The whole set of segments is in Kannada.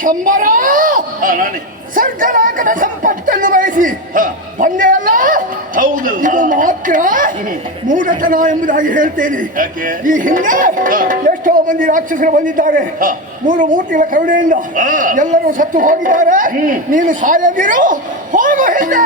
ಶಂಬರ ಸರ್ಕಲಾಕದ ಸಂಪತ್ತನ್ನು ಬಯಸಿ ಬಂದೆ ಅಲ್ಲ. ಹೌದಲ್ಲ, ಇದು ಮಾತ್ರ ಮೂಢತನ ಎಂಬುದಾಗಿ ಹೇಳ್ತೇನೆ. ಈ ಹಿಂದೆ ಎಷ್ಟೋ ಮಂದಿ ರಾಕ್ಷಸರು ಬಂದಿದ್ದಾರೆ. 3 ಮೂರ್ತಿಗಳ ಕರುಣೆಯಿಂದ ಎಲ್ಲರೂ ಸತ್ತು ಹೋಗಿದ್ದಾರೆ. ನೀನು ಸಾಯದಿರು, ಹೋಗು ಹಿಂದೆ.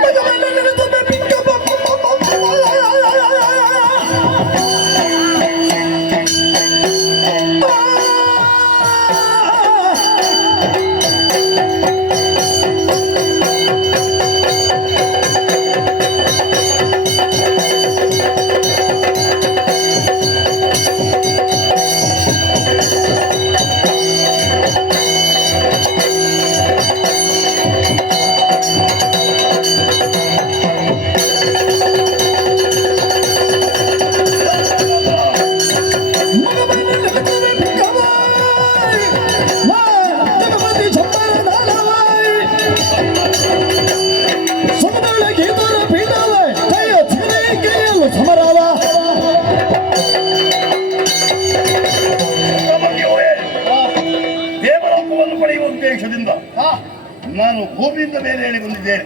ನಾನು ಭೂಮಿಯಿಂದ ಮೇಲೆ ಹೇಳಿ ಬಂದಿದ್ದೇನೆ.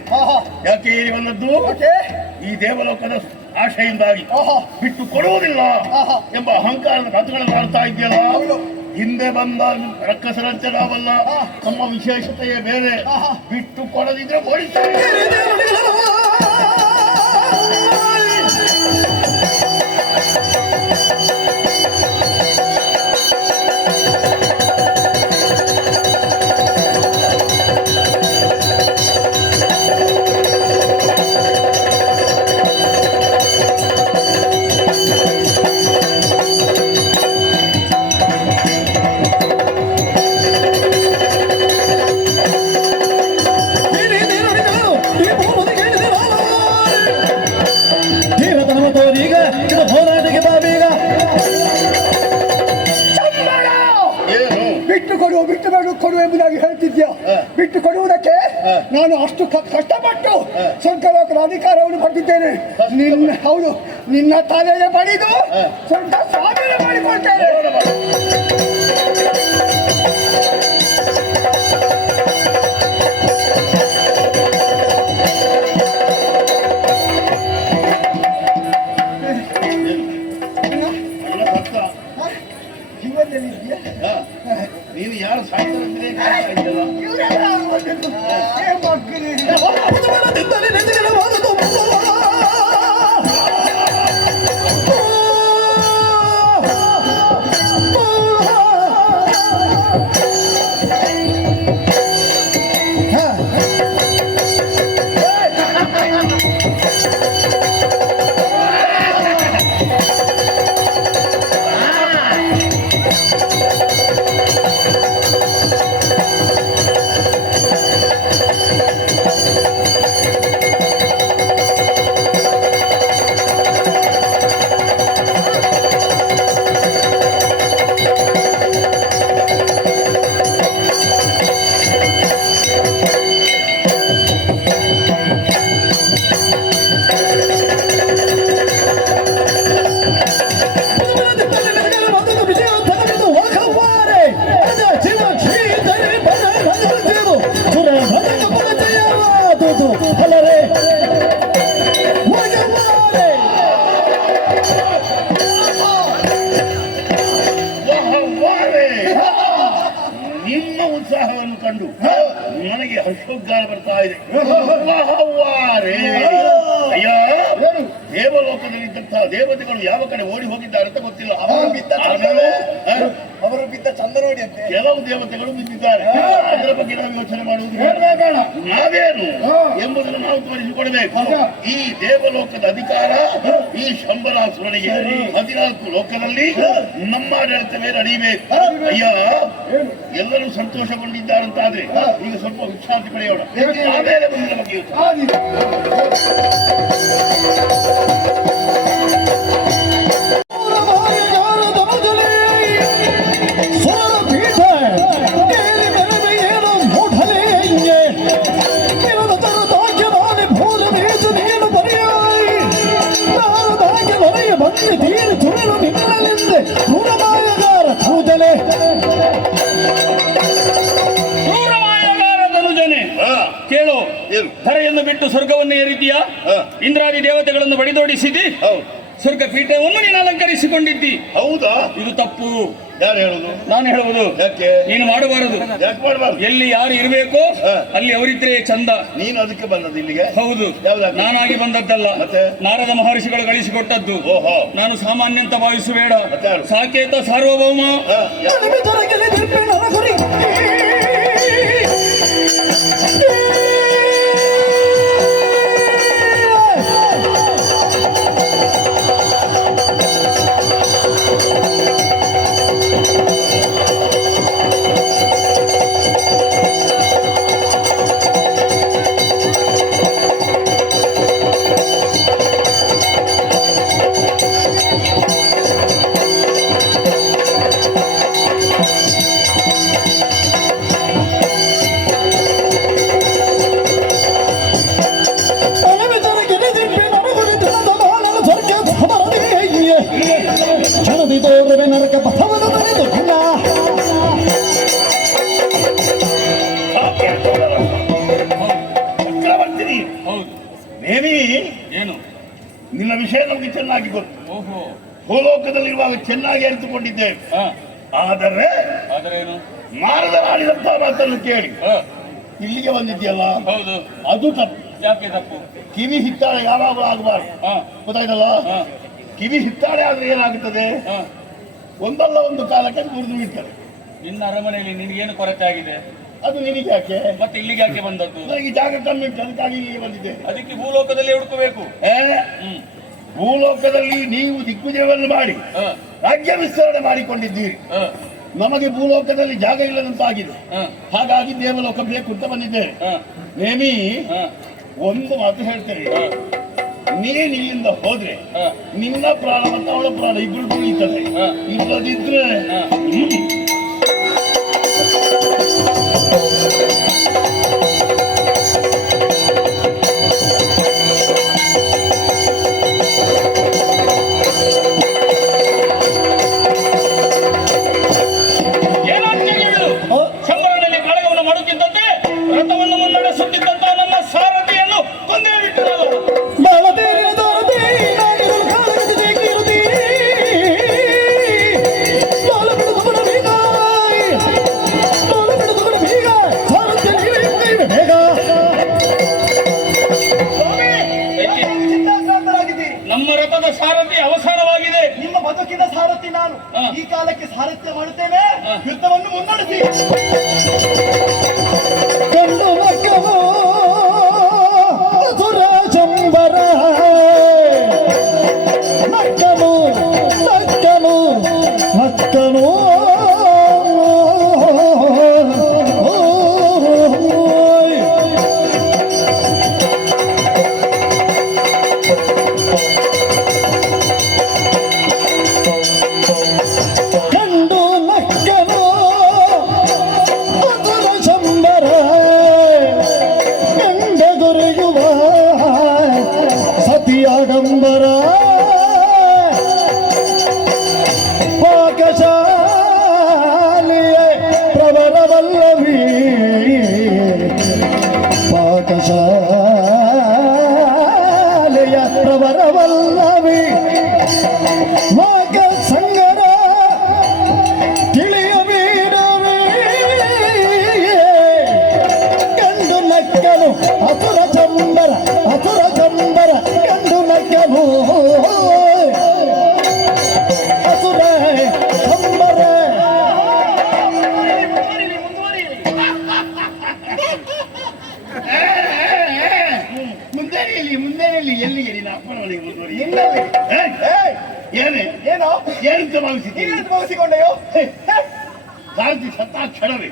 ಯಾಕೆ ಹೇಳಿ ಬಂದದ್ದು? ಈ ದೇವಲೋಕದ ಆಶೆಯಿಂದಾಗಿ ಬಿಟ್ಟು ಕೊಡುವುದಿಲ್ಲ ಎಂಬ ಅಹಂಕಾರದ ಮಾತುಗಳನ್ನು ಆಡ್ತಾ ಇದೆಯಲ್ಲ. ಹಿಂದೆ ಬಂದ ರಕ್ಕಸರಂತೆ ನಾವಲ್ಲ, ನಮ್ಮ ವಿಶೇಷತೆಯೇ ಬೇರೆ. ಬಿಟ್ಟು ಕೊಡದಿದ್ರೆ ಓಡಿಸ್ತಾರೆ. ಕೊಡು ಎಂಬುದಾಗಿ ಹೇಳ್ತಿದ್ಯಾ? ಬಿಟ್ಟು ಕೊಡುವುದಕ್ಕೆ ನಾನು ಅಷ್ಟು ಕಷ್ಟಪಟ್ಟು ಸ್ವರ್ಗಲೋಕದ ಅಧಿಕಾರವನ್ನು ಪಡೆದಿದ್ದೇನೆ. ಹೌದು, ನಿನ್ನ ತಲೆಗೆ ಪಡೆದು ಸ್ವರ್ಗ ಸ್ವಾಧೀನ ಮಾಡಿಕೊಳ್ತೇನೆ. ನೀನು ಯಾರು ಸಾಯ್ತಾರೆ ಉತ್ಸಾಹವನ್ನು ಕಂಡು ನನಗೆ ಹರ್ಷೋದ್ಗಾರ ಬರ್ತಾ ಇದೆ. ಅಯ್ಯ, ದೇವಲೋಕದಲ್ಲಿದ್ದಂತಹ ದೇವತೆಗಳು ಯಾವ ಕಡೆ ಓಡಿ ಹೋಗಿದ್ದಾರೆ ಅಂತ ಗೊತ್ತಿಲ್ಲ. ಅವರು ಬಿದ್ದ ಚಂದ ನೋಡಿ ಅಂತ ಕೆಲವು ದೇವತೆಗಳು ಬಿದ್ದಿದ್ದಾರೆ. ಅದರ ಬಗ್ಗೆ ನಾವು ಯೋಚನೆ ಮಾಡುವುದು ನಾವೇನು ಎಂಬುದನ್ನು ನಾವು ತೋರಿಸಿಕೊಡಬೇಕು. ಈ ದೇವಲೋಕದ ಅಧಿಕಾರ ಈ ಶಂಬರಾಸುರನಿಗೆ 14 ಲೋಕದಲ್ಲಿ ನಮ್ಮ ಆಡಳಿತವೇ ನಡೆಯಬೇಕು. ಅಯ್ಯ, ಎಲ್ಲರೂ ಸಂತೋಷಗೊಂಡಿದ್ದಾರಂತಾದ್ರೆ ಈಗ ಸ್ವಲ್ಪ ವಿಶ್ರಾಂತಿ ಪಡೆಯೋಣ. ಆಮೇಲೆ ಮುಂದಿನ ಬಗ್ಗೆ ಬಿಟ್ಟು ಸ್ವರ್ಗವನ್ನು ಏರಿದ್ದೀಯಾ? ಇಂದ್ರಾದಿ ದೇವತೆಗಳನ್ನು ಬಡಿದೋಡಿಸಿದಿ, ಸ್ವರ್ಗ ಪೀಠವನ್ನು ನೀನು ಅಲಂಕರಿಸಿಕೊಂಡಿದ್ದಿ. ಹೌದಾ? ಇದು ತಪ್ಪು. ಯಾರು ಹೇಳುದು? ನಾನು ಹೇಳುವುದು. ಯಾಕೆ ನೀನು ಮಾಡಬಾರದು. ಯಾಕೆ ಮಾಡಬಾರದು? ಎಲ್ಲಿ ಯಾರು ಇರಬೇಕೋ ಅಲ್ಲಿ ಅವರಿದ್ರೆ ಚಂದ. ನೀನು ಅದಕ್ಕೆ ಬಂದದ್ದು ಇಲ್ಲಿಗೆ? ಹೌದು, ನಾನಾಗಿ ಬಂದದ್ದಲ್ಲ. ನಾರದ ಮಹರ್ಷಿಗಳು ಗಳಿಸಿಕೊಟ್ಟದ್ದು. ನಾನು ಸಾಮಾನ್ಯ ಅಂತ ಭಾವಿಸಬೇಡ. ಸಾಕೇತ ಸಾರ್ವಭೌಮ. ನರಕ ಪಥವನ್ನು ತೊರೆದು ಚಕ್ರವರ್ತಿನಿ ನೇಮಿ, ಏನು ನಿನ್ನ ವಿಷಯ ನಮಗೆ ಚೆನ್ನಾಗಿ ಗೊತ್ತು. ಭೂಲೋಕದಲ್ಲಿರುವಾಗ ಚೆನ್ನಾಗಿ ಅರಿತುಕೊಂಡಿದ್ದೇವೆ. ಆದರೆ ನಾರದ ಆಡಿದಂತಹ ಮಾತನ್ನು ಕೇಳಿ ಇಲ್ಲಿಗೆ ಬಂದಿದ್ಯಲ್ಲ, ಹೌದು, ಅದು ತಪ್ಪು. ಯಾಕೆ ತಪ್ಪು? ಕಿವಿ ಹಿತ್ತಾಳೆ ಯಾವಾಗಲೂ ಆಗಬಾರ್ದು, ಗೊತ್ತಾಯ್ತಲ್ಲ? ಕಿವಿ ಹಿತ್ತಾಳೆ ಆದ್ರೆ ಏನಾಗುತ್ತದೆ? ಒಂದಲ್ಲ ಒಂದು ಕಾಲಕ್ಕೆ ಮುರಿದು ಬಿಡ್ತಾರೆ. ನಿನ್ನ ಅರಮನೆಯಲ್ಲಿ ನಿನಗೇನು ಕೊರತೆ ಆಗಿದೆ? ಅದು ನಿನಗೆ ಯಾಕೆ? ಮತ್ತೆ ಇಲ್ಲಿಗೆ ಯಾಕೆ ಬಂದದ್ದು? ನನಗೆ ಜಾಗ ಕಮ್ಮಿ ಉಂಟು, ಅದಕ್ಕಾಗಿ ಇಲ್ಲಿಗೆ ಬಂದಿದ್ದೆ. ಅದಕ್ಕೆ ಭೂಲೋಕದಲ್ಲಿ ಹುಡುಕಬೇಕು. ಭೂಲೋಕದಲ್ಲಿ ನೀವು ದಿಗ್ವಿಜಯವನ್ನು ಮಾಡಿ ರಾಜ್ಯ ವಿಸ್ತರಣೆ ಮಾಡಿಕೊಂಡಿದ್ದೀರಿ. ನಮಗೆ ಭೂಲೋಕದಲ್ಲಿ ಜಾಗ ಇಲ್ಲದಂತಾಗಿದೆ. ಹಾಗಾಗಿ ದೇವಲೋಕ ಬೇಕು ಅಂತ ಬಂದಿದ್ದೇವೆ. ನೇಮಿ, ಒಂದು ಮಾತು ಹೇಳ್ತೇನೆ, ನೀನು ಇಲ್ಲಿಂದ ಹೋದ್ರೆ ನಿನ್ನ ಪ್ರಾಣ ಮತ್ತು ಅವಳ ಪ್ರಾಣ ಇಬ್ರು ಉಳಿತದೆ. ಇಲ್ಲದಿದ್ರೆ ಶಂಬರದಲ್ಲಿ ಕಾಳಗವನ್ನು ಮಾಡುತ್ತಿದ್ದಂತೆ ರಥವನ್ನು ಮುನ್ನಡೆಸುತ್ತಿದ್ದಂತ ನಮ್ಮ ಸಾರಥಿಯನ್ನು ಕೊಂದೇ ಬಿಟ್ಟರು. ನಮ್ಮ ರಥದ ಸಾರಥಿ ಅವಸಾನವಾಗಿದೆ. ನಿಮ್ಮ ಬದುಕಿನ ಸಾರಥಿ ನಾನು. ಈ ಕಾಲಕ್ಕೆ ಸಾರಥ್ಯ ಮಾಡುತ್ತೇನೆ. ಯುದ್ಧವನ್ನು ಮುನ್ನಡೆಸಿ. ಗಂಡು ಮಕ್ಕಳು ಸುರಜಂಬರ ಮಕ್ಕಳು ಮಕ್ಕಳು ಮಕ್ಕಳು ಆಡಂಬರ ಪಾಕಶಾಲೆಯ ಪ್ರವರವಲ್ಲವೀ ಪಾಕಶಾಲೆಯ ಪ್ರವರವಲ್ಲವೀ ಮಾಕ ಸಂಗರ ತಿಳಿಯಬೇಡವೇ ಗಂಡು ನಕ್ಕನು ಅಸುರ ಚಂಬರ ಗಂಡು ನಕ್ಕನು ಅಸುರ ಚಂಬರ. ಮುಂದೇಲಿ ಎಲ್ಲಿಗೆ ನಿನ್ನ ಅಪ್ಪನ ಮನೆಗೆ ಮುಂದುವರಿ. ಏನೋ ಏನಂತ ಭಾವಿಸಿಕೊಂಡೆಯೋ? ಸಾರಥಿ ಸತ್ತ ಕ್ಷಣವೇ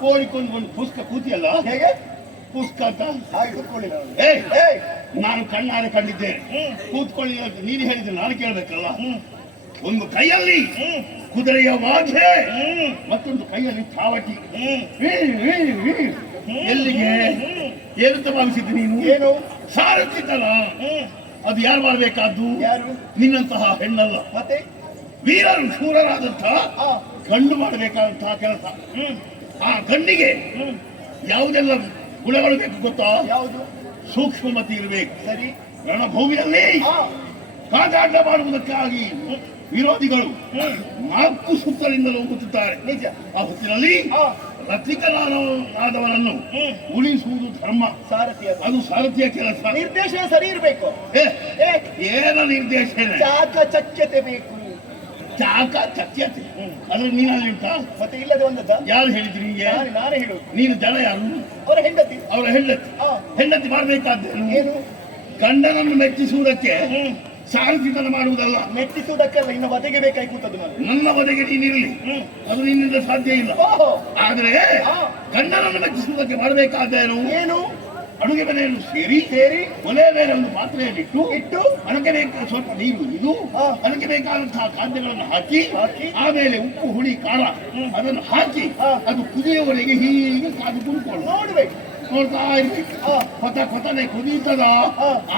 ಕೋಳಿಕೊಂಡು ಪುಸ್ತಕ ಕೂತಿಯಲ್ಲ, ಹೇಗೆ ಪುಸ್ತಕ ಅಂತ ನಾನು ಕಣ್ಣಾರೆ ಕಂಡಿದ್ದೇನೆ. ಕೂತ್ಕೊಳ್ಳಿ ಅಂತ ನೀನು ಹೇಳಿದ್ರೆ ನಾನು ಕೇಳಬೇಕಲ್ಲ. ಒಂದು ಕೈಯಲ್ಲಿ ಕುದುರೆಯ ವಾಜೆ, ಮತ್ತೊಂದು ಕೈಯಲ್ಲಿ ಚಾವಟಿ. ಎಲ್ಲಿಗೆ ಏನಂತ ಭಾವಿಸಿದ್ದು ನೀನು? ಏನು ಸಾರಥಿತನ? ಅದು ಯಾರು ಮಾಡಬೇಕಾದ್ದು? ಯಾರು? ನಿನ್ನಂತಹ ಹೆಣ್ಣಲ್ಲ, ಮತ್ತೆ ವೀರರು ಶೂರರಾದಂತಹ ಗಂಡು ಮಾಡಬೇಕಾದಂತಹ ಕೆಲಸ. ಆ ಗಂಡಿಗೆ ಯಾವುದೆಲ್ಲ ಗುಣಗಳು ಬೇಕು ಗೊತ್ತಾ? ಯಾವುದು? ಸೂಕ್ಷ್ಮಮತಿ ಇರಬೇಕು. ಸರಿ. ರಣಭೂಮಿಯಲ್ಲಿ ಹಾ. ಕಾದಾಟ ಮಾಡುವುದಕ್ಕಾಗಿ ವಿರೋಧಿಗಳು 4 ಸುತ್ತಲಿಂದಲೂ ಹೋಗುತ್ತಿದ್ದಾರೆ. ನಿಜ. ಆ ಹೊತ್ತಿನಲ್ಲಿ ಹಾ. ರಥಿಕನಾದವನನ್ನು ಉಳಿಸುವುದು ಧರ್ಮ. ಸಾರಥಿ ಅದು ಸಾರಥಿಯ ಕೆಲಸ. ನಿರ್ದೇಶನ ಸರಿ ಇರಬೇಕು. ಏನ ನಿರ್ದೇಶನ? ಚಾಕಚಕ್ಯತೆ ಬೇಕು. ಚಾಕ ಚಕ್ಯತೆ ಅದ್ರ ನೀನಲ್ಲಿ ಉಂಟಾ? ಮತ್ತೆ ಇಲ್ಲದೆ ಒಂದದ್ದ? ಯಾರು ಹೇಳಿದ್ರು ನಿಮಗೆ? ನಾನೇ ಹೇಳುದು. ನೀನು ಜನ ಯಾರು? ಅವರ ಹೆಂಡತಿ. ಅವರ ಹೆಂಡತಿ. ಹೆಂಡತಿ ಮಾಡಬೇಕಾದ್ದೇನು? ಏನು? ಗಂಡನನ್ನು ಮೆಚ್ಚಿಸುವುದಕ್ಕೆ ಸಾರಥಿತನ ಮಾಡುವುದಲ್ಲ. ಮೆಚ್ಚಿಸುವುದಕ್ಕಲ್ಲ, ಇನ್ನು ಬದೆಗೆ ಬೇಕಾಗಿ ಕೂತದ್ದು ನಾನು. ನನ್ನ ಬದೆಗೆ ನೀನಿರಲಿ, ಅದು ನಿನ್ನಿಂದ ಸಾಧ್ಯ ಇಲ್ಲ. ಆದ್ರೆ ಗಂಡನನ್ನು ಮೆಚ್ಚಿಸುವುದಕ್ಕೆ ಮಾಡಬೇಕಾದ್ದೇನು? ಏನು? ಅಡುಗೆ ಮನೆಯನ್ನು ಸೇರಿ ಒಲೆ ಮೇಲೆ ಒಂದು ಪಾತ್ರೆಯಲ್ಲಿಟ್ಟು ಅದಕ್ಕೆ ಬೇಕಾದ ಸ್ವಲ್ಪ ನೀರು ಇದು ಅದಕ್ಕೆ ಬೇಕಾದಂತಹ ಖಾದ್ಯಗಳನ್ನು ಹಾಕಿ ಆಮೇಲೆ ಉಪ್ಪು ಹುಳಿ ಖಾರ ಅದನ್ನು ಹಾಕಿ ಅದು ಕುದಿಯುವವರೆಗೆ ಹೀಗೆ ಕಾದು ಕುಡ್ಕೊಂಡು ನೋಡ್ಬೇಕು. ನೋಡ್ತಾ ಇರ್ಬೇಕು. ಕೊತನೆ ಕುದೀತದ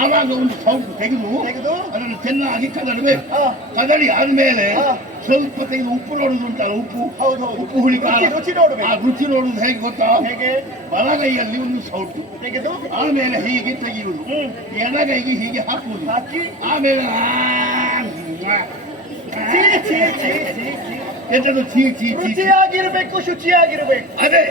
ಆವಾಗ ಒಂದು ಸೌಟು ತೆಗೆದು ಅದನ್ನು ಚೆನ್ನಾಗಿ ಕದಡಬೇಕು. ಕದಡಿ ಆದ್ಮೇಲೆ ಸ್ವಲ್ಪ ತೆಗೆದು ಉಪ್ಪು ನೋಡುದು ಉಂಟಲ್ಲ, ಉಪ್ಪು ಹುಳಿ ಖಾರ ಆ ರುಚಿ ನೋಡುದು ಹೇಗೆ ಗೊತ್ತಾ? ಬಲಗೈಯಲ್ಲಿ ಒಂದು ಸೌಟು ತೆಗೆದು ಆಮೇಲೆ ಹೀಗೆ ತೆಗೆಯುವುದು, ಎಡಗೈಗೆ ಹೀಗೆ ಹಾಕುವುದು, ಆಮೇಲೆ ಎಂತದ್ದು ಚೀ ಚೀ ರುಚಿಯಾಗಿರ್ಬೇಕು, ಶುಚಿಯಾಗಿರ್ಬೇಕು. ಅದೇ